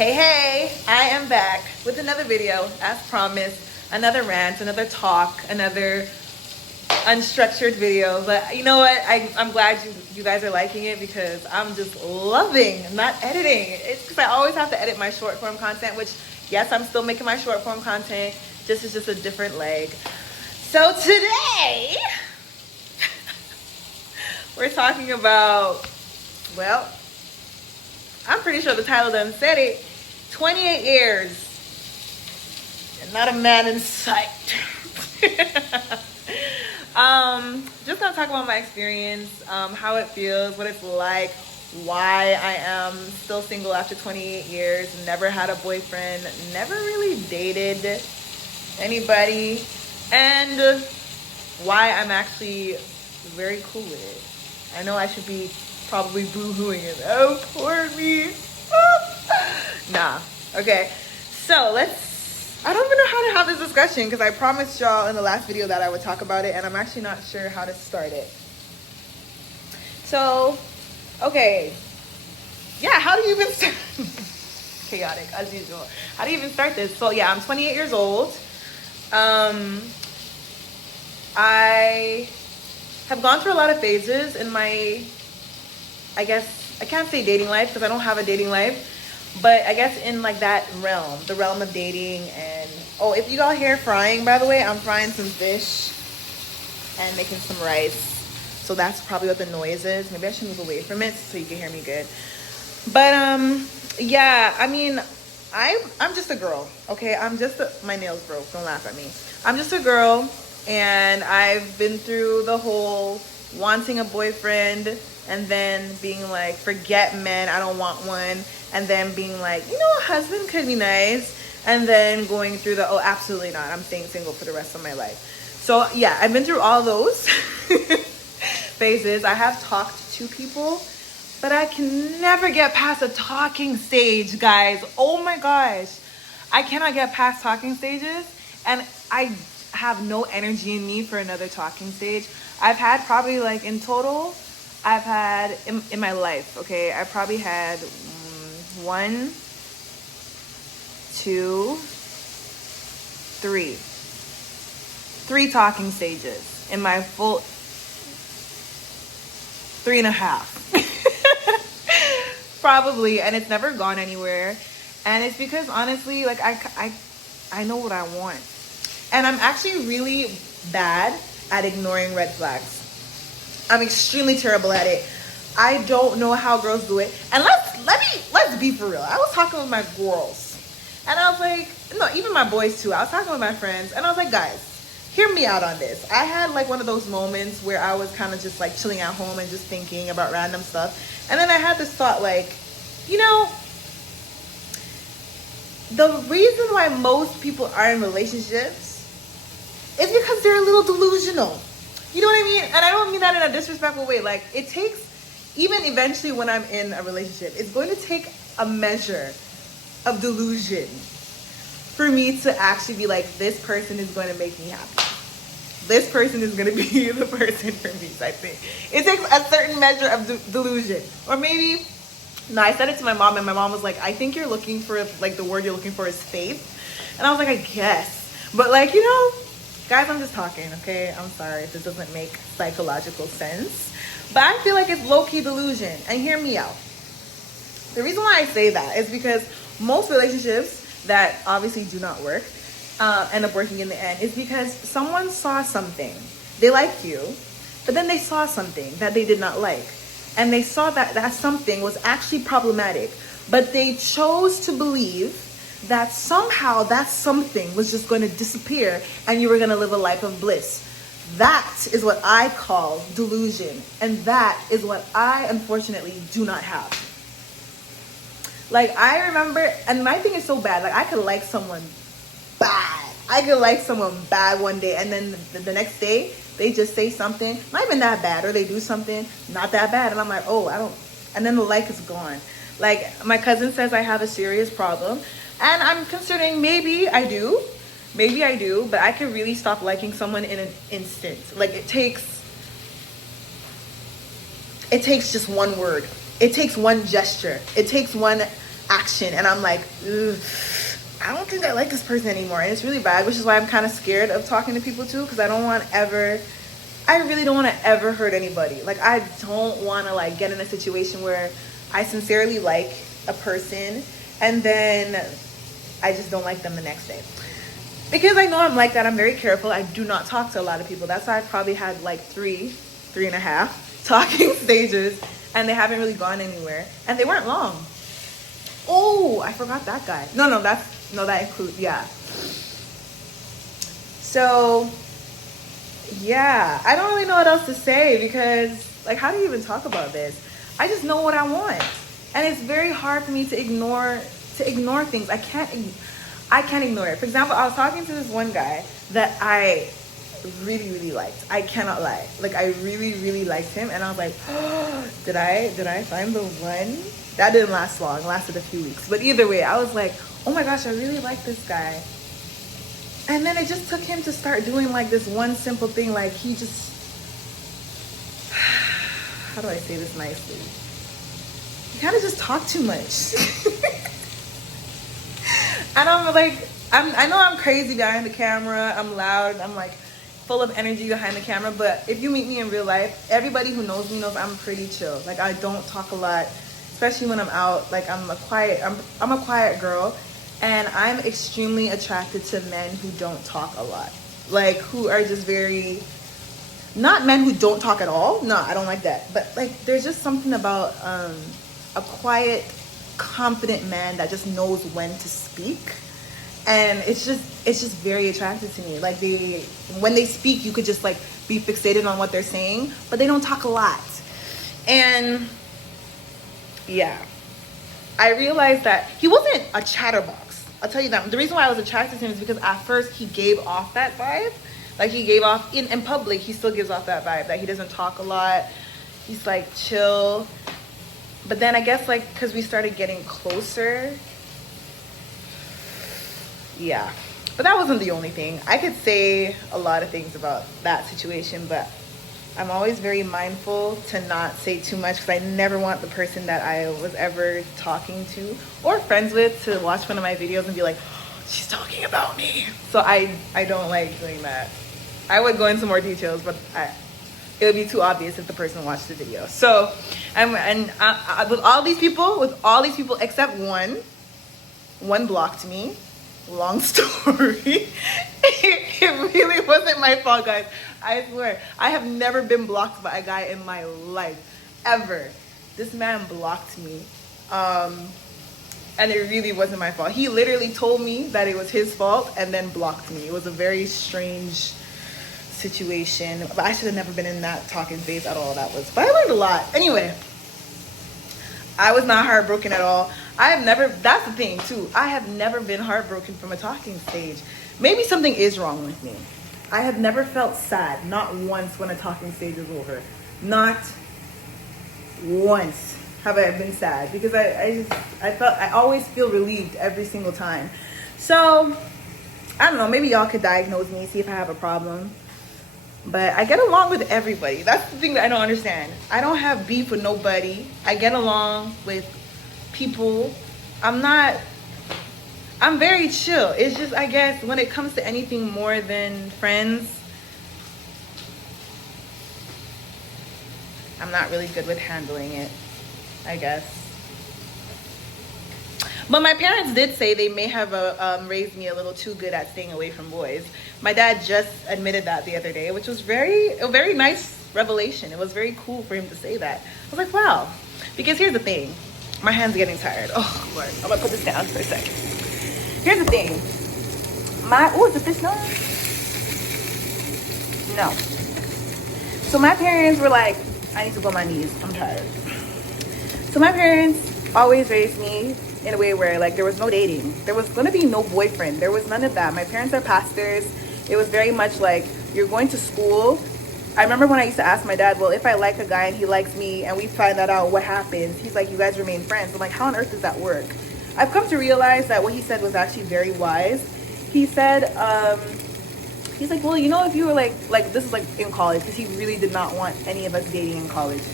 Hey, I am back with another video, as promised. Another rant, another talk, another unstructured video. But you know what? I'm glad you guys are liking it because I'm just loving not editing. It's because I always have to edit my short form content, which, yes, I'm still making my short form content. This is just a different leg. So today, we're talking about, well, I'm pretty sure the title done said it. 28 years and not a man in sight. Just gonna talk about my experience, how it feels, what it's like, why I am still single after 28 years, never had a boyfriend, never really dated anybody, and why I'm actually very cool with it. I know I should be probably boo-hooing it. Oh, poor me. Nah. Okay. So I don't even know how to have this discussion because I promised y'all in the last video that I would talk about it, and I'm actually not sure how to start it. So, okay. Yeah, how do you even start? Chaotic as usual. How do you even start this? So yeah, I'm 28 years old. I have gone through a lot of phases in my, I guess, I can't say dating life because I don't have a dating life, but I guess in like that realm, the realm of dating. And oh, if you all hear frying, by the way, I'm frying some fish and making some rice. So that's probably what the noise is. Maybe I should move away from it so you can hear me good. But yeah, I mean, I'm just a girl, okay? My nails broke, don't laugh at me. I'm just a girl, and I've been through the whole wanting a boyfriend and then being like, forget men, I don't want one. And then being like, you know, a husband could be nice. And then going through the, oh, absolutely not, I'm staying single for the rest of my life. So yeah, I've been through all those phases. I have talked to people, but I can never get past a talking stage, guys. Oh my gosh. I cannot get past talking stages. And I have no energy in me for another talking stage. I've had probably like in total, I've had in my life, okay, I probably had 1, 2, 3 talking stages in my full 3.5 probably, and it's never gone anywhere. And it's because honestly, like I know what I want, and I'm actually really bad at ignoring red flags. I'm extremely terrible at it. I don't know how girls do it. And let's be for real. I was talking with my girls, and I was like, no, even my boys too. I was talking with my friends, and I was like, guys, hear me out on this. I had like one of those moments where I was kind of just like chilling at home and just thinking about random stuff. And then I had this thought like, you know, the reason why most people are in relationships is because they're a little delusional. You know what I mean? And I don't mean that in a disrespectful way. Like, it takes, even eventually when I'm in a relationship, it's going to take a measure of delusion for me to actually be like, this person is going to make me happy. This person is going to be the person for me, I think. It takes a certain measure of delusion. Or maybe, no, I said it to my mom, and my mom was like, I think you're looking for, like, the word you're looking for is faith. And I was like, I guess. But, like, you know, guys, I'm just talking, okay? I'm sorry if this doesn't make psychological sense. But I feel like it's low-key delusion. And hear me out. The reason why I say that is because most relationships that obviously do not work end up working in the end is because someone saw something. They liked you, but then they saw something that they did not like. And they saw that that something was actually problematic. But they chose to believe that somehow that something was just going to disappear and you were going to live a life of bliss. That is what I call delusion. And that is what I unfortunately do not have. Like, I remember, and my thing is so bad, like I could like someone bad. I could like someone bad one day, and then the next day they just say something not even that bad, or they do something not that bad, and I'm like, oh, I don't, and then the like is gone. Like, my cousin says I have a serious problem, and I'm considering maybe I do, but I could really stop liking someone in an instant. Like, it takes just one word. It takes one gesture. It takes one action, and I'm like, ugh, I don't think I like this person anymore, and it's really bad, which is why I'm kind of scared of talking to people too, because I really don't want to ever hurt anybody. Like, I don't want to like get in a situation where I sincerely like a person and then I just don't like them the next day. Because I know I'm like that. I'm very careful. I do not talk to a lot of people. That's why I've probably had like three and a half talking stages, and they haven't really gone anywhere, and they weren't long. Oh, I forgot that guy. That includes, yeah. So yeah, I don't really know what else to say, because like, how do you even talk about this? I just know what I want, and it's very hard for me to ignore things. I can't ignore it. For example, I was talking to this one guy that I really, really liked. I cannot lie. Like, I really, really liked him, and I was like, oh, did I find the one? That didn't last long. It lasted a few weeks. But either way, I was like, oh my gosh, I really like this guy. And then it just took him to start doing like this one simple thing. Like, he just, how do I say this nicely? He kind of just talked too much. And I'm like, I know I'm crazy behind the camera. I'm loud. I'm like full of energy behind the camera. But if you meet me in real life, everybody who knows me knows I'm pretty chill. Like, I don't talk a lot, especially when I'm out. Like, I'm a quiet girl, and I'm extremely attracted to men who don't talk a lot. Like, who are just very, not men who don't talk at all. No, I don't like that. But like, there's just something about a quiet, confident man that just knows when to speak, and it's just very attractive to me. Like, when they speak, you could just like be fixated on what they're saying, but they don't talk a lot. And yeah, I realized that he wasn't a chatterbox. I'll tell you that. The reason why I was attracted to him is because at first he gave off that vibe. Like, he gave off in public, he still gives off that vibe that he doesn't talk a lot. He's like chill. But then I guess like, because we started getting closer, yeah. But that wasn't the only thing. I could say a lot of things about that situation, but I'm always very mindful to not say too much, because I never want the person that I was ever talking to or friends with to watch one of my videos and be like, oh, she's talking about me. So I don't like doing that. I would go into more details, but it would be too obvious if the person watched the video. So, with all these people except one blocked me. Long story. It really wasn't my fault, guys. I swear. I have never been blocked by a guy in my life, ever. This man blocked me. And it really wasn't my fault. He literally told me that it was his fault and then blocked me. It was a very strange situation, but I should have never been in that talking phase at all. But I learned a lot. Anyway, I was not heartbroken at all. That's the thing too, I have never been heartbroken from a talking stage. Maybe something is wrong with me. I have never felt sad, not once, when a talking stage is over. Not once have I been sad, because I always feel relieved every single time. So I don't know, maybe y'all could diagnose me, see if I have a problem. But I get along with everybody. That's the thing that I don't understand. I don't have beef with nobody. I get along with people. I'm very chill. It's just, I guess, when it comes to anything more than friends, I'm not really good with handling it, I guess. But my parents did say they may have raised me a little too good at staying away from boys. My dad just admitted that the other day, which was a very nice revelation. It was very cool for him to say that. I was like, wow. Because here's the thing. My hand's getting tired. Oh, Lord. I'm going to put this down for a second. Here's the thing. Is the fish done? No. So my parents were like, I need to go on my knees. I'm tired. So my parents always raised me in a way where like there was no dating. There was going to be no boyfriend. There was none of that. My parents are pastors. It was very much like, you're going to school. I remember when I used to ask my dad, well, if I like a guy and he likes me and we find that out, what happens? He's like, you guys remain friends. I'm like, how on earth does that work? I've come to realize that what he said was actually very wise. He said, he's like, well, you know, if you were like this is like in college, because he really did not want any of us dating in college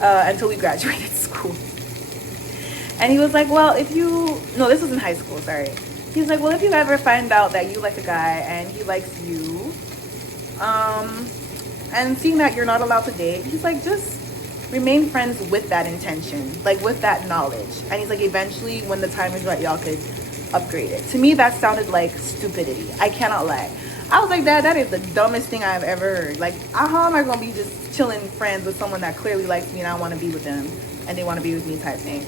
until we graduated school. And he was like, well, if you, no, this was in high school, sorry. He was like, well, if you ever find out that you like a guy and he likes you, and seeing that you're not allowed to date, he's like, just remain friends with that intention, like with that knowledge. And he's like, eventually when the time is right, y'all could upgrade it. To me, that sounded like stupidity. I cannot lie. I was like, that is the dumbest thing I've ever heard. Like, how am I gonna be just chilling friends with someone that clearly likes me and I want to be with them and they want to be with me type thing?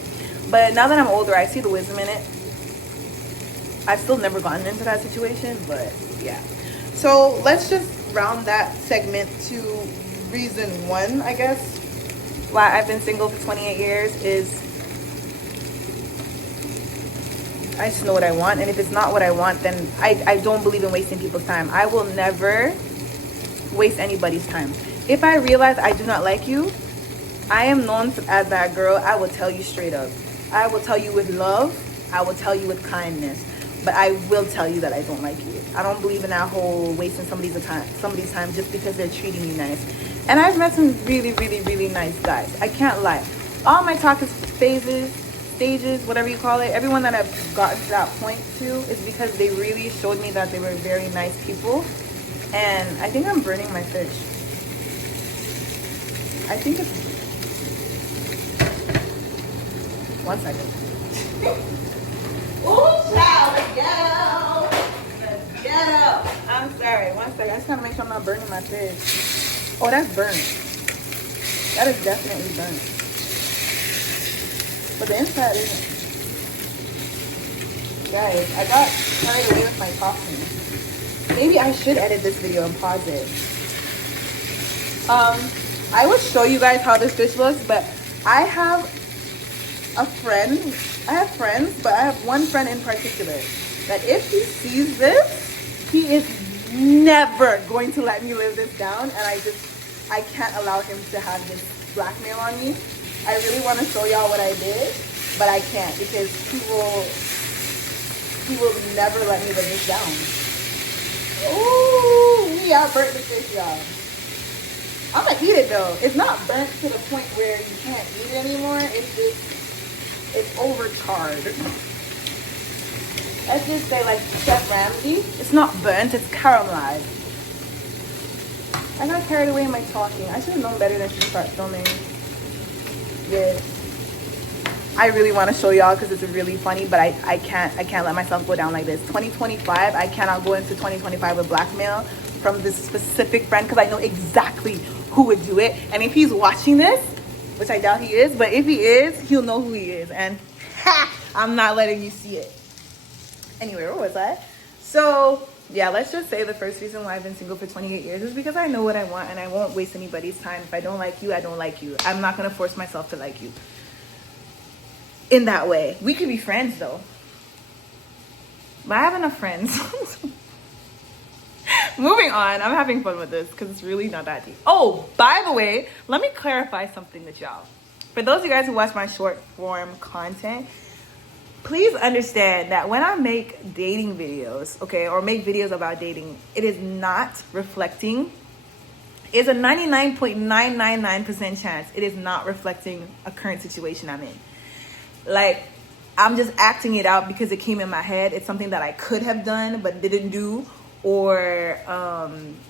But now that I'm older, I see the wisdom in it. I've still never gotten into that situation, but yeah. So let's just round that segment to reason one, I guess, why I've been single for 28 years is I just know what I want. And if it's not what I want, then I don't believe in wasting people's time. I will never waste anybody's time. If I realize I do not like you, I am known as that girl. I will tell you straight up. I will tell you with love. I will tell you with kindness. But I will tell you that I don't like you. I don't believe in that whole wasting somebody's time just because they're treating you nice. And I've met some really, really, really nice guys. I can't lie. All my talking stages, whatever you call it, everyone that I've gotten to that point to is because they really showed me that they were very nice people. And I think I'm burning my fish. I think it's... One second. Ooh, child, let's get out. Let's get out. I'm sorry. One second. I just gotta make sure I'm not burning my fish. Oh, that's burnt. That is definitely burnt. But the inside isn't. Guys, I got carried away with my talking. Maybe I should edit this video and pause it. I will show you guys how this fish looks, but I have a friend. I have friends, but I have one friend in particular that if he sees this, he is never going to let me live this down, and I can't allow him to have this blackmail on me. I really want to show y'all what I did, but I can't because he will never let me live this down. Ooh, I burnt the fish, y'all. I'm gonna eat it though. It's not burnt to the point where you can't eat it anymore. It's overcharred. Let's just say like Chef Ramsay. It's not burnt, it's caramelized. I got carried away in my talking. I should have known better than to start filming. Yeah. I really want to show y'all because it's really funny, but I can't let myself go down like this. 2025, I cannot go into 2025 with blackmail from this specific friend because I know exactly who would do it. And if he's watching this, which I doubt he is, but if he is, he'll know who he is. And I'm not letting you see it. Anyway, where was I? So yeah, let's just say the first reason why I've been single for 28 years is because I know what I want and I won't waste anybody's time. If I don't like you, I don't like you. I'm not going to force myself to like you in that way. We could be friends though. But I have enough friends. Moving on, I'm having fun with this because it's really not that deep. Oh, by the way, let me clarify something with y'all. For those of you guys who watch my short form content, please understand that when I make dating videos, okay, or make videos about dating, it is not reflecting, it's a 99.999% chance it is not reflecting a current situation I'm in. Like, I'm just acting it out because it came in my head. It's something that I could have done but didn't do. Or,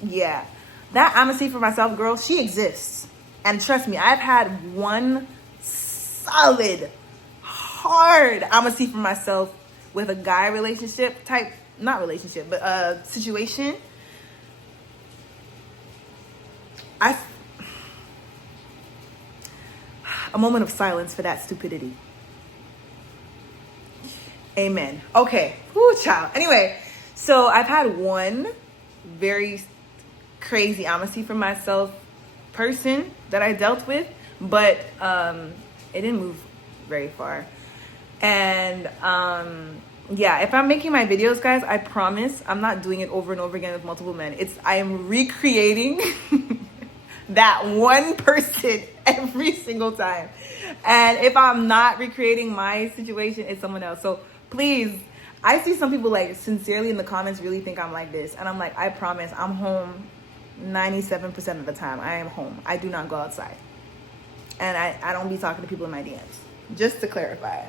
yeah. That honesty for myself, girl, she exists. And trust me, I've had one solid, hard honesty for myself with a guy relationship type, not relationship, but situation. A moment of silence for that stupidity. Amen. Okay. Whoo, child. Anyway, so I've had one very crazy honesty for myself person that I dealt with, but it didn't move very far. And yeah, if I'm making my videos, guys, I promise I'm not doing it over and over again with multiple men. I am recreating that one person every single time. And if I'm not recreating my situation, it's someone else. So please, I see some people like sincerely in the comments really think I'm like this. And I'm like, I promise I'm home 97% of the time. I am home. I do not go outside. And I don't be talking to people in my DMs. Just to clarify.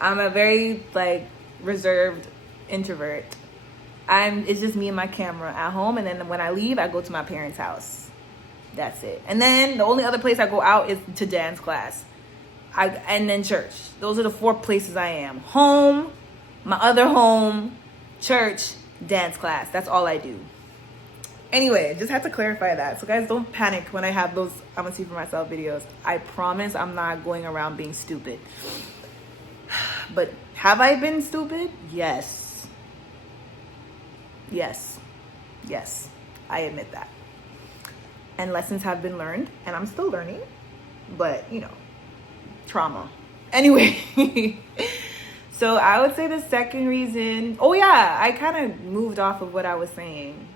I'm a very like reserved introvert. It's just me and my camera at home, and then when I leave, I go to my parents' house. That's it. And then the only other place I go out is to dance class. And then church. Those are the 4 places I am. Home, my other home, church, dance class. That's all I do. Anyway, just had to clarify that. So guys, don't panic when I have those I'm gonna see for myself videos. I promise I'm not going around being stupid. But have I been stupid? Yes. Yes. Yes. I admit that. And lessons have been learned, and I'm still learning. But, you know, trauma. Anyway. So I would say the second reason, oh yeah, I kind of moved off of what I was saying.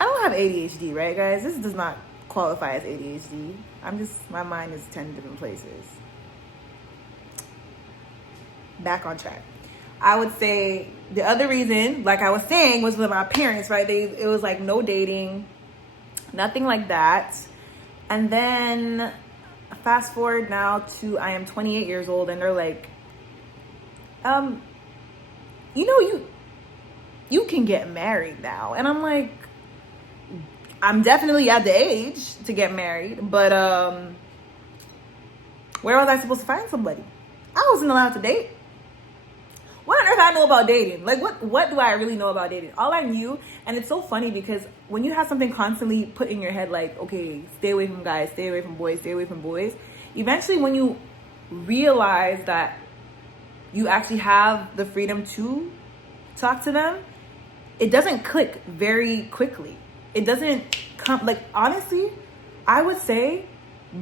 I don't have ADHD, right guys? This does not qualify as ADHD. My mind is 10 different places. Back on track. I would say the other reason, like I was saying, was with my parents, right? It was like no dating, nothing like that. And then fast forward now to I am 28 years old, and they're like, you can get married now. And I'm like, I'm definitely at the age to get married, but where was I supposed to find somebody? I wasn't allowed to date. What on earth I know about dating? Like, what do I really know about dating? All I knew, and it's so funny because when you have something constantly put in your head, like, okay, stay away from guys, stay away from boys, stay away from boys, eventually when you realize that you actually have the freedom to talk to them, it doesn't click very quickly. It doesn't come, like, honestly, I would say,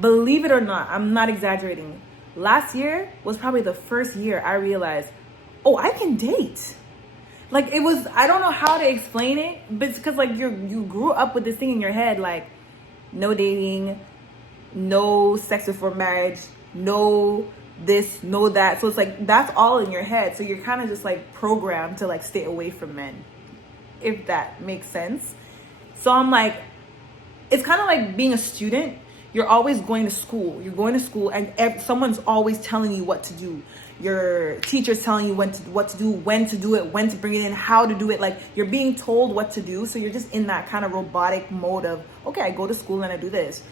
believe it or not, I'm not exaggerating. Last year was probably the first year I realized, oh, I can date. Like, it was, I don't know how to explain it, but it's because, like, you grew up with this thing in your head, like, no dating, no sex before marriage, no this, no that. So it's like, that's all in your head. So you're kind of just, like, programmed to, like, stay away from men, if that makes sense. So I'm like, it's kind of like being a student. You're always going to school. You're going to school, and someone's always telling you what to do. Your teacher's telling you what to do, when to do it, when to bring it in, how to do it. Like, you're being told what to do. So you're just in that kind of robotic mode of, okay, I go to school and I do this.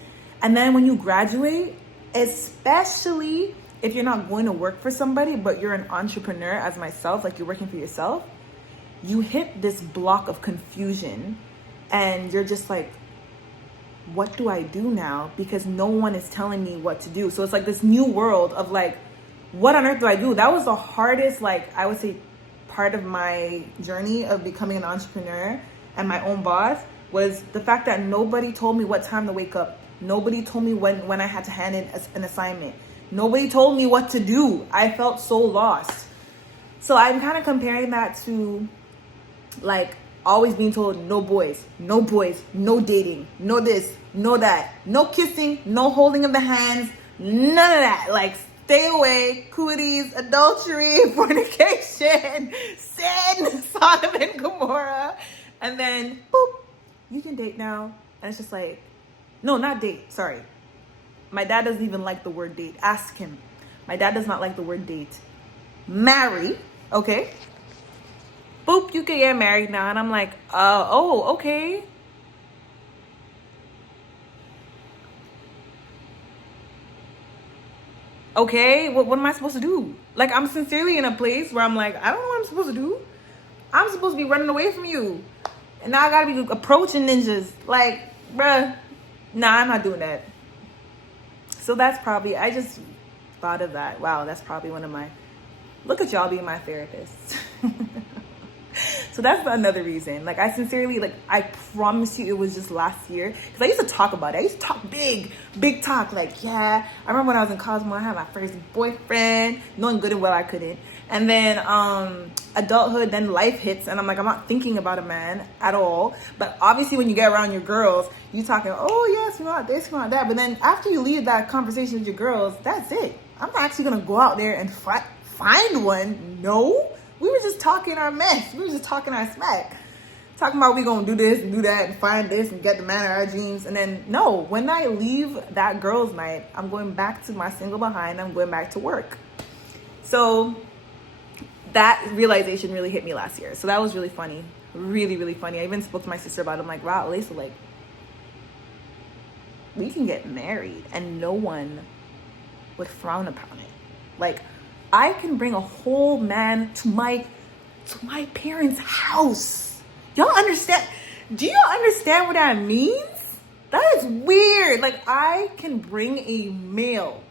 And then when you graduate, especially if you're not going to work for somebody, but you're an entrepreneur as myself, like you're working for yourself, you hit this block of confusion and you're just like, what do I do now? Because no one is telling me what to do. So it's like this new world of like, what on earth do I do? That was the hardest, like, I would say, part of my journey of becoming an entrepreneur and my own boss, was the fact that nobody told me what time to wake up. Nobody told me when I had to hand in an assignment. Nobody told me what to do. I felt so lost. So I'm kind of comparing that to, like, always being told no boys, no dating, no this, no that, no kissing, no holding of the hands, none of that. Like, stay away, cooties, adultery, fornication, sin, Sodom and Gomorrah. And then, boop, you can date now. And it's just like, no, not date, sorry. My dad doesn't even like the word date. Ask him. My dad does not like the word date. Marry, okay? Boop, you can get married now. And I'm like, oh, okay. Okay, what am I supposed to do? Like, I'm sincerely in a place where I'm like, I don't know what I'm supposed to do. I'm supposed to be running away from you. And now I gotta be approaching ninjas. Like, bruh, nah, I'm not doing that. So that's probably, I just thought of that. Wow, that's probably one of my, look at y'all being my therapist. So that's another reason. Like, I sincerely, like, I promise you it was just last year. Because I used to talk about it. I used to talk big talk. Like, yeah, I remember when I was in Cosmo, I had my first boyfriend, knowing good and well I couldn't. And then adulthood, then life hits. And I'm like, I'm not thinking about a man at all. But obviously when you get around your girls, you talking, oh, yes, we want this, we want that. But then after you leave that conversation with your girls, that's it. I'm not actually going to go out there and find one. No. We were just talking our mess. We were just talking our smack. talking about we gonna do this and do that and find this and get the man of our dreams. And then no, when I leave that girls' night, I'm going back to my single behind. I'm going back to work. So that realization really hit me last year. So that was really funny. Really, really funny. I even spoke to my sister about it. I'm like, wow, Lisa, like, we can get married and no one would frown upon it. Like, I can bring a whole man to my parents' house. Y'all understand? Do y'all understand what that means? That is weird. Like, I can bring a male,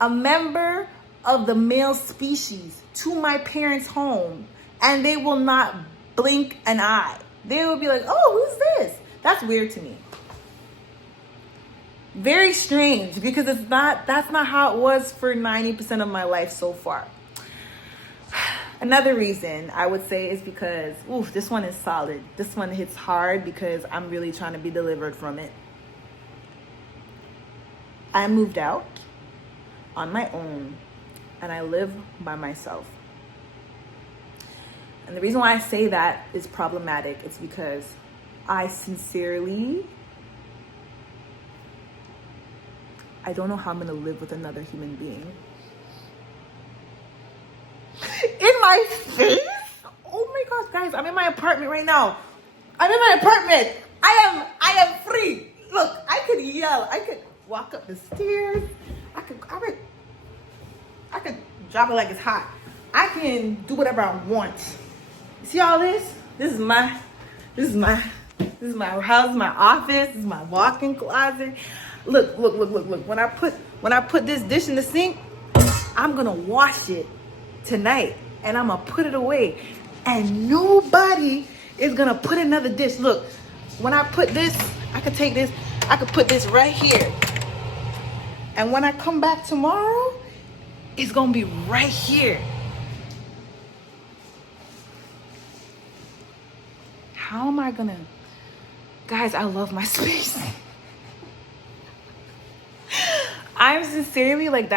a member of the male species to my parents' home, and they will not blink an eye. They will be like, oh, who's this? That's weird to me. Very strange, because that's not how it was for 90% of my life so far. Another reason I would say is because, this one is solid. This one hits hard because I'm really trying to be delivered from it. I moved out on my own and I live by myself. And the reason why I say that is problematic is because I don't know how I'm going to live with another human being. In my face? Oh my gosh, guys, I'm in my apartment right now. I'm in my apartment. I am free. Look, I could yell. I could walk up the stairs. I could drop it like it's hot. I can do whatever I want. You see all this? This is my house, my office, this is my walk-in closet. Look. When I put this dish in the sink, I'm gonna wash it tonight and I'm gonna put it away. And nobody is gonna put another dish. Look, when I put this, I could take this, I could put this right here. And when I come back tomorrow, it's gonna be right here. How am I gonna, guys, I love my space. I'm sincerely like,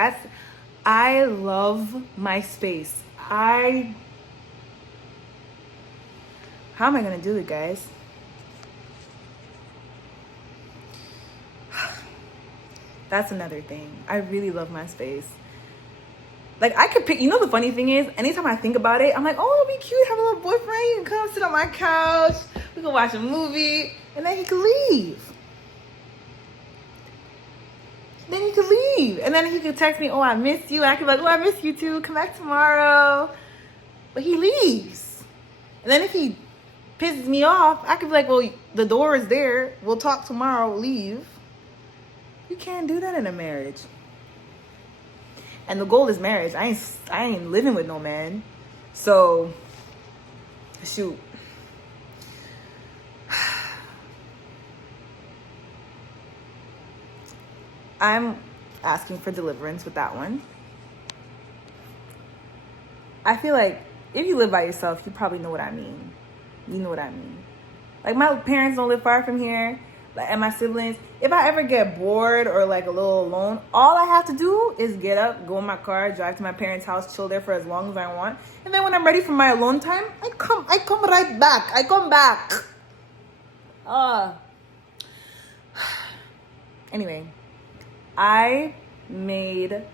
I love my space. How am I gonna do it, guys? That's another thing. I really love my space. Like, I could pick, the funny thing is, anytime I think about it, I'm like, oh, it'll be cute, have a little boyfriend, he can come sit on my couch, we can watch a movie, and then he could leave. Then he could leave. And then he could text me, oh, I miss you. I could be like, oh, I miss you too. Come back tomorrow. But he leaves. And then if he pisses me off, I could be like, well, the door is there. We'll talk tomorrow. Leave. You can't do that in a marriage. And the goal is marriage. I ain't living with no man. So, shoot. I'm asking for deliverance with that one. I feel like if you live by yourself, you probably know what I mean. You know what I mean. Like, my parents don't live far from here, and my siblings. If I ever get bored or like a little alone, all I have to do is get up, go in my car, drive to my parents' house, chill there for as long as I want. And then when I'm ready for my alone time, I come right back. I come back. Anyway. I shouldn't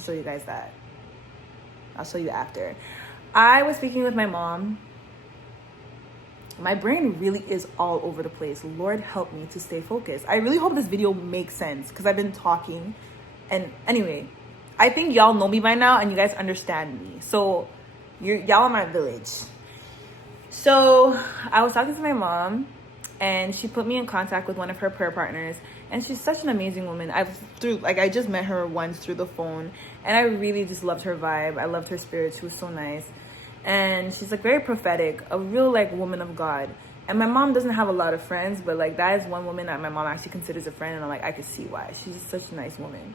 show you guys that. I'll show you after. I was speaking with my mom. My brain really is all over the place. Lord help me to stay focused. I really hope this video makes sense because I've been talking. And anyway, I think y'all know me by now and you guys understand me. So y'all are my village. So I was talking to my mom and she put me in contact with one of her prayer partners. And she's such an amazing woman. I just met her once through the phone, and I really just loved her vibe. I loved her spirit. She was so nice. And she's like very prophetic, a real like woman of God. And my mom doesn't have a lot of friends, but like that is one woman that my mom actually considers a friend, and I'm like, I could see why. She's just such a nice woman.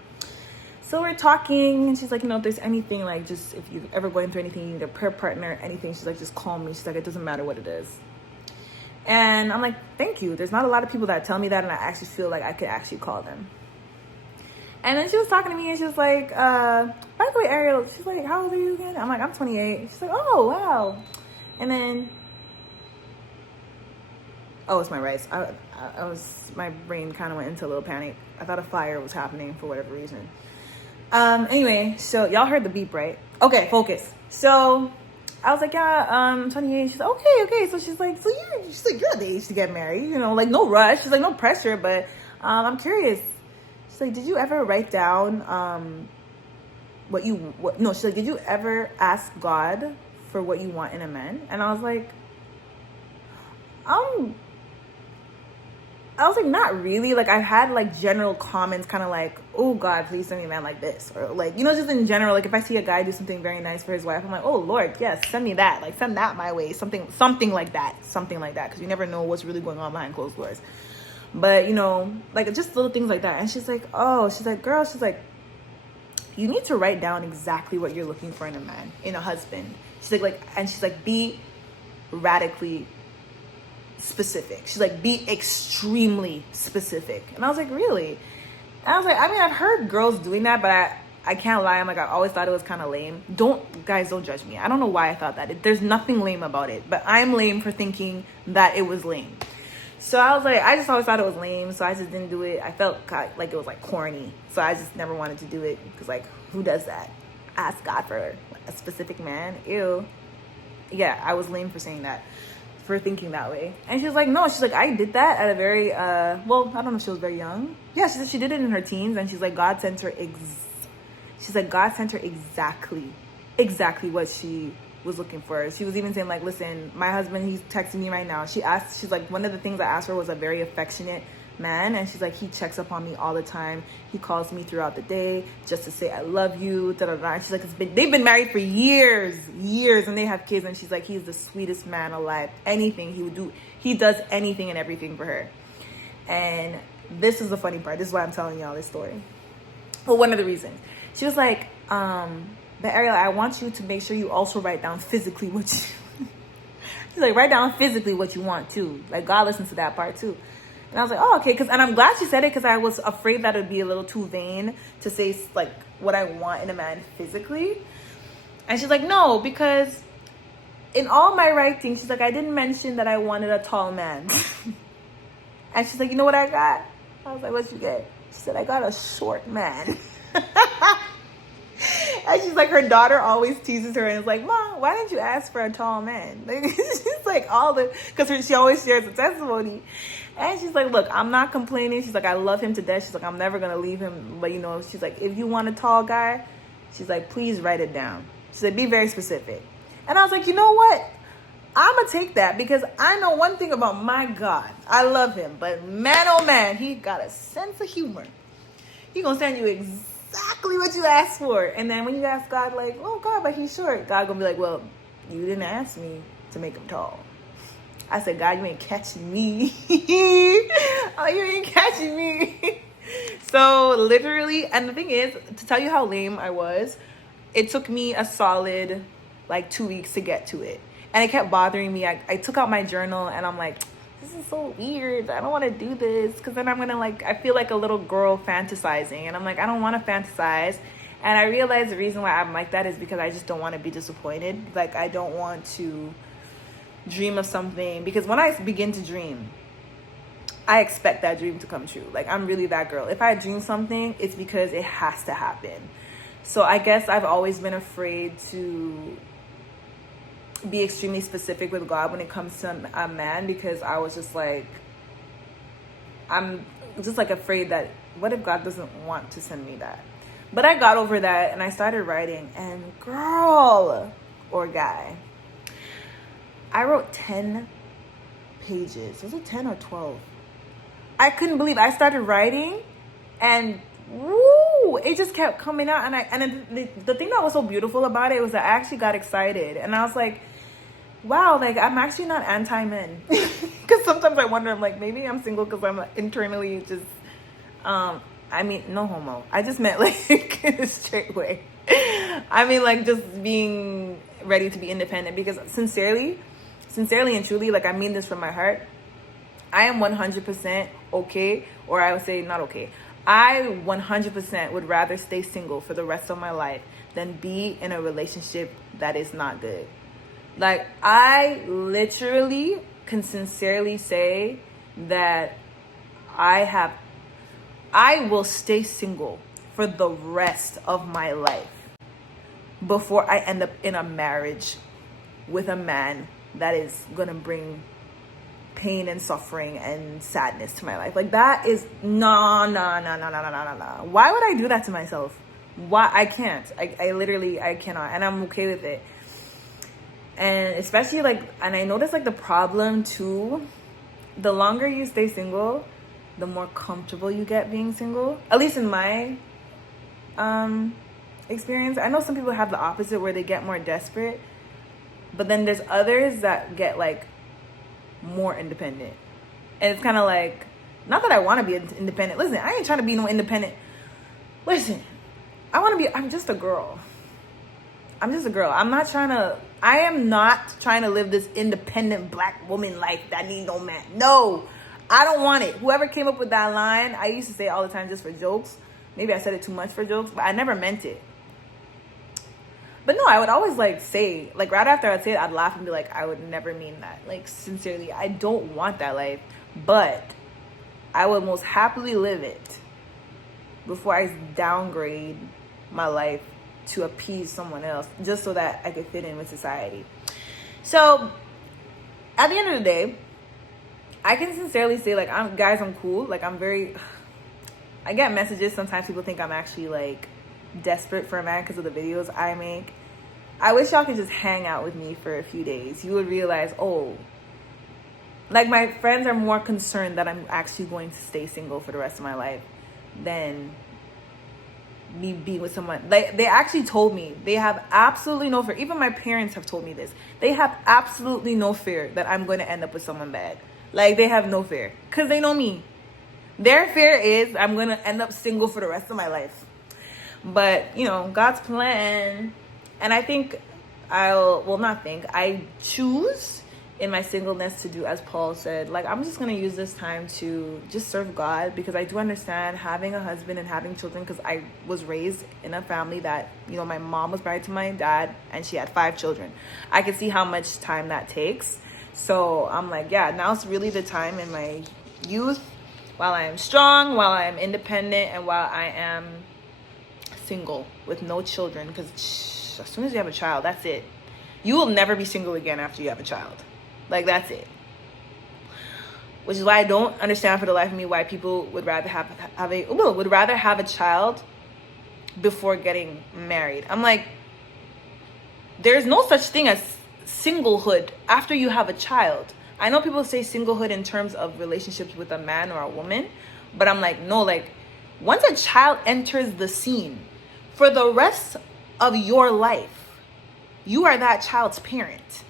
So we're talking, and she's like, if there's anything, like just if you're ever going through anything, you need a prayer partner, anything, she's like, just call me. She's like, it doesn't matter what it is. And I'm like, thank you. There's not a lot of people that tell me that, and I actually feel like I could actually call them. And then she was talking to me, and she was like, by the way, Ariel, she's like, how old are you again? I'm like, I'm 28. She's like, oh, wow. And then Oh, it's my rice. My brain kind of went into a little panic. I thought a fire was happening for whatever reason. Anyway, so y'all heard the beep, right? Okay, focus. So I was like, yeah, I'm 28. She's like, okay. So she's like, you're at the age to get married, you know, like no rush. She's like, no pressure, but I'm curious. She's like, did you ever write down she's like, did you ever ask God for what you want in a man? And I was like, not really. Like, I've had like general comments, kind of like, oh God, please send me a man like this, or like, you know, just in general. Like, if I see a guy do something very nice for his wife, I'm like, oh Lord, yes, send me that. Like, send that my way. Something like that. Because you never know what's really going on behind closed doors. But you know, like just little things like that. And she's like, girl, she's like, you need to write down exactly what you're looking for in a man, in a husband. She's like, be radically specific. She's like, be extremely specific. And I was like, really? And I was like, I mean, I've heard girls doing that, but I can't lie. I'm like, I always thought it was kind of lame. Guys, don't judge me. I don't know why I thought that. There's nothing lame about it, but I'm lame for thinking that it was lame. So I was like, I just always thought it was lame, so I just didn't do it. I felt like it was like corny, so I just never wanted to do it, because like, who does that? Ask God for a specific man? Ew. Yeah, I was lame for saying that, for thinking that way. And she's like, no, she's like, I did that at a very well, I don't know if she was very young. Yeah, she said she did it in her teens, and she's like, God sent her exactly what she was looking for. She was even saying like, listen, my husband, he's texting me right now. She's like, one of the things I asked her was a very affectionate man, and she's like, he checks up on me all the time. He calls me throughout the day just to say I love you, da da da. And she's like, they've been married for years, and they have kids, and she's like, he's the sweetest man alive. Anything he would do, he does anything and everything for her. And this is the funny part. This is why I'm telling y'all this story. Well, one of the reasons, she was like, but Ariel, I want you to make sure you also write down physically what you she's like, write down physically what you want too. Like, God listens to that part too. And I was like, oh, okay. And I'm glad she said it, because I was afraid that it would be a little too vain to say like what I want in a man physically. And she's like, no, because in all my writing, she's like, I didn't mention that I wanted a tall man. And she's like, you know what I got? I was like, what'd you get? She said, I got a short man. And she's like, her daughter always teases her and is like, Mom, why didn't you ask for a tall man? Like, she's like, because she always shares a testimony. And she's like, look, I'm not complaining. She's like, I love him to death. She's like, I'm never going to leave him. But, you know, she's like, if you want a tall guy, she's like, please write it down. She said, be very specific. And I was like, you know what? I'm going to take that, because I know one thing about my God. I love him. But man, oh man, he got a sense of humor. He going to send you exactly what you asked for. And then when you ask God, like, oh God, but he's short, God gonna be like, well, you didn't ask me to make him tall. I said, God, you ain't catching me. Oh, you ain't catching me. So literally, and the thing is, to tell you how lame I was, it took me a solid like 2 weeks to get to it. And it kept bothering me. I took out my journal, and I'm like, this is so weird. I don't want to do this, because then I'm gonna I feel like a little girl fantasizing, and I'm like, I don't want to fantasize. And I realized the reason why I'm like that is because I just don't want to be disappointed. Like, I don't want to dream of something, because when I begin to dream, I expect that dream to come true. Like, I'm really that girl. If I dream something, it's because it has to happen. So I guess I've always been afraid to be extremely specific with God when it comes to a man, because I was just like, I'm just like afraid that what if God doesn't want to send me that? But I got over that, and I started writing, and girl or guy, I wrote 10 pages. Was it 10 or 12? I couldn't believe it. I started writing, and woo, it just kept coming out. And the thing that was so beautiful about it was that I actually got excited, and I was like, wow, like, I'm actually not anti-men. Because sometimes I wonder, I'm like, maybe I'm single because I'm internally just, I mean, no homo. I just meant like in a straight way. I mean, like, just being ready to be independent, because sincerely and truly, like, I mean this from my heart, I am 100% okay, or I would say not okay. I 100% would rather stay single for the rest of my life than be in a relationship that is not good. Like, I literally can sincerely say that I will stay single for the rest of my life before I end up in a marriage with a man that is gonna bring pain and suffering and sadness to my life. Like, that is no. Why would I do that to myself? Why? I can't. I literally, I cannot. And I'm okay with it. And especially, like, and I notice, like, the problem too, the longer you stay single, the more comfortable you get being single. At least in my experience. I know some people have the opposite, where they get more desperate, but then there's others that get, like, more independent. And it's kind of like, not that I want to be independent. Listen, I ain't trying to be no independent. Listen, I'm just a girl. I am not trying to live this independent black woman life that needs no man. No, I don't want it. Whoever came up with that line, I used to say it all the time just for jokes. Maybe I said it too much for jokes, but I never meant it. But no, I would always, like, say, like, right after I'd say it, I'd laugh and be like, I would never mean that. Like, sincerely, I don't want that life, but I would most happily live it before I downgrade my life to appease someone else, just so that I could fit in with society. So at the end of the day, I can sincerely say, like, I'm cool. Like, I get messages. Sometimes people think I'm actually, like, desperate for a man because of the videos I make. I wish y'all could just hang out with me for a few days. You would realize, oh, like, my friends are more concerned that I'm actually going to stay single for the rest of my life than me being with someone. They actually told me they have absolutely no fear. Even my parents have told me this. They have absolutely no fear that I'm going to end up with someone bad. Like, they have no fear because they know me. Their fear is I'm going to end up single for the rest of my life. But, you know, God's plan. And I think I choose in my singleness to do, as Paul said, like, I'm just going to use this time to just serve God, because I do understand having a husband and having children, because I was raised in a family that, you know, my mom was married to my dad and she had 5 children. I could see how much time that takes. So I'm like, yeah, now it's really the time in my youth, while I am strong, while I am independent, and while I am single with no children, because as soon as you have a child, that's it. You will never be single again after you have a child. Like, that's it. Which is why I don't understand for the life of me why people would rather have a child before getting married. I'm like, there's no such thing as singlehood after you have a child. I know people say singlehood in terms of relationships with a man or a woman, but I'm like, no, like, once a child enters the scene, for the rest of your life, you are that child's parent.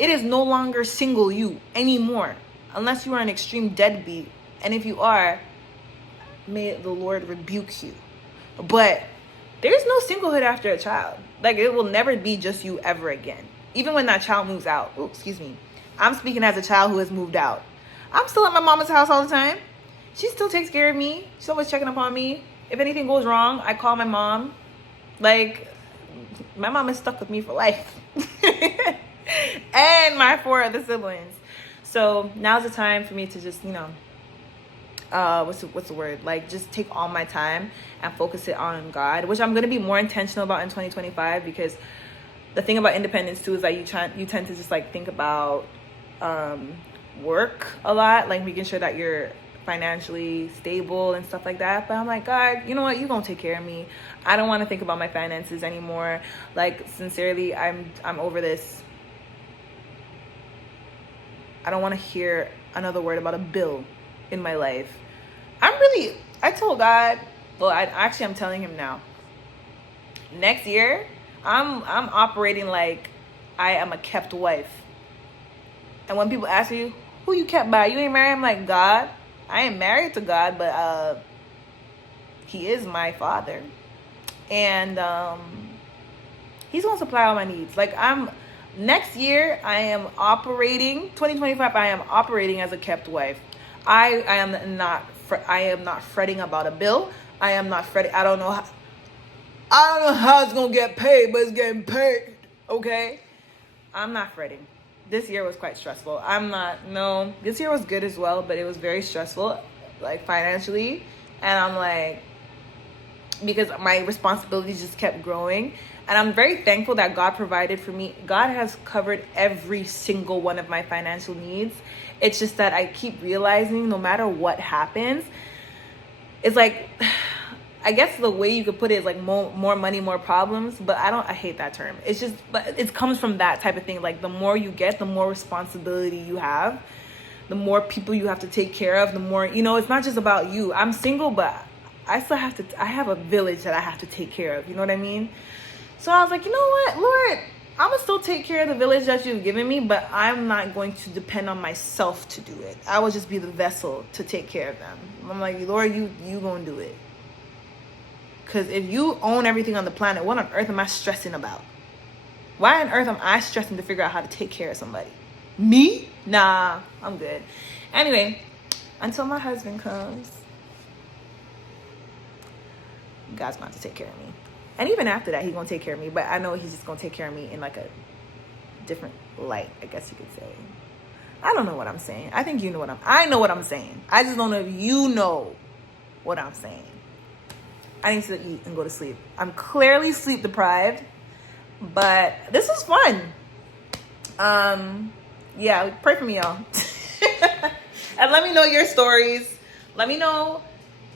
It is no longer single you anymore, unless you are an extreme deadbeat. And if you are, may the Lord rebuke you. But there's no singlehood after a child. Like, it will never be just you ever again. Even when that child moves out. Oh, excuse me. I'm speaking as a child who has moved out. I'm still at my mama's house all the time. She still takes care of me. She's always checking up on me. If anything goes wrong, I call my mom. Like, my mom is stuck with me for life. And my 4 other siblings. So now's the time for me to just, you know, what's the word? Like, just take all my time and focus it on God, which I'm going to be more intentional about in 2025, because the thing about independence too is that you tend to just, like, think about work a lot, like making sure that you're financially stable and stuff like that. But I'm like, God, you know what? You're going to take care of me. I don't want to think about my finances anymore. Like, sincerely, I'm over this. I don't want to hear another word about a bill in my life. I told God, well, I'm telling him now. Next year, I'm operating like I am a kept wife. And when people ask you, who you kept by? You ain't married? I'm like, God. I ain't married to God, but he is my father. And he's going to supply all my needs. Like, next year, I am operating, 2025, I am operating as a kept wife. I am not fretting about a bill. I am not fretting. I don't know how it's going to get paid, but it's getting paid. Okay? I'm not fretting. this year was quite stressful. This year was good as well, but it was very stressful, like financially. And I'm like, because my responsibilities just kept growing. And I'm very thankful that God provided for me. God has covered every single one of my financial needs. It's just that I keep realizing no matter what happens, it's like, I guess the way you could put it is like more money, more problems. But I hate that term. It's just, but it comes from that type of thing. Like the more you get, the more responsibility you have, the more people you have to take care of, the more, it's not just about you. I'm single, but I have a village that I have to take care of. You know what I mean? So I was like, you know what, Lord, I'm going to still take care of the village that you've given me, but I'm not going to depend on myself to do it. I will just be the vessel to take care of them. I'm like, Lord, you going to do it. Because if you own everything on the planet, what on earth am I stressing about? Why on earth am I stressing to figure out how to take care of somebody? Me? Nah, I'm good. Anyway, until my husband comes, God's going to take care of me. And even after that, he's going to take care of me. But I know he's just going to take care of me in like a different light, I guess you could say. I don't know what I'm saying. I think you know I know what I'm saying. I just don't know if you know what I'm saying. I need to eat and go to sleep. I'm clearly sleep deprived. But this was fun. Yeah, pray for me, y'all. And let me know your stories. Let me know,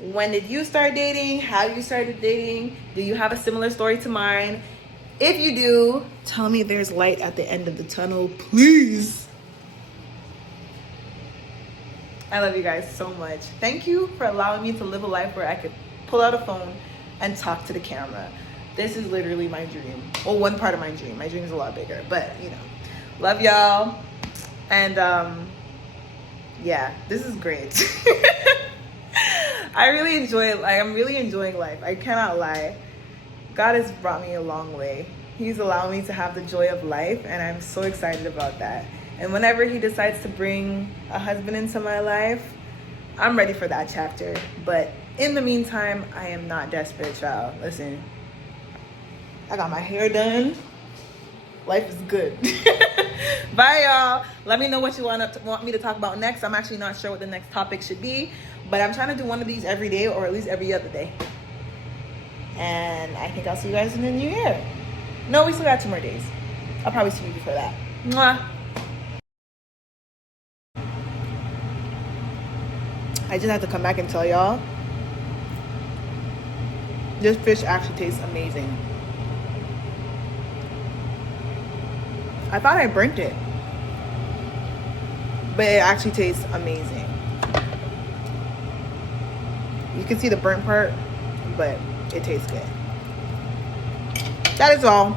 when did you start dating? How you started dating? Do you have a similar story to mine? If you do, tell me there's light at the end of the tunnel, please. I love you guys so much. Thank you for allowing me to live a life where I could pull out a phone and talk to the camera. This is literally my dream. Well, one part of my dream. My dream is a lot bigger, but love y'all. And yeah, this is great. I really enjoy it. Like, I'm really enjoying life. I cannot lie. God has brought me a long way. He's allowed me to have the joy of life, and I'm so excited about that. And whenever he decides to bring a husband into my life, I'm ready for that chapter. But in the meantime, I am not desperate, child. Listen, I got my hair done. Life is good. Bye, y'all. Let me know what you want me to talk about next. I'm actually not sure what the next topic should be, but I'm trying to do one of these every day, or at least every other day. And I think I'll see you guys in the new year. No, we still got 2 more days. I'll probably see you before that. Mwah. I just had to come back and tell y'all, this fish actually tastes amazing. I thought I burnt it, but it actually tastes amazing. You can see the burnt part, but it tastes good. That is all.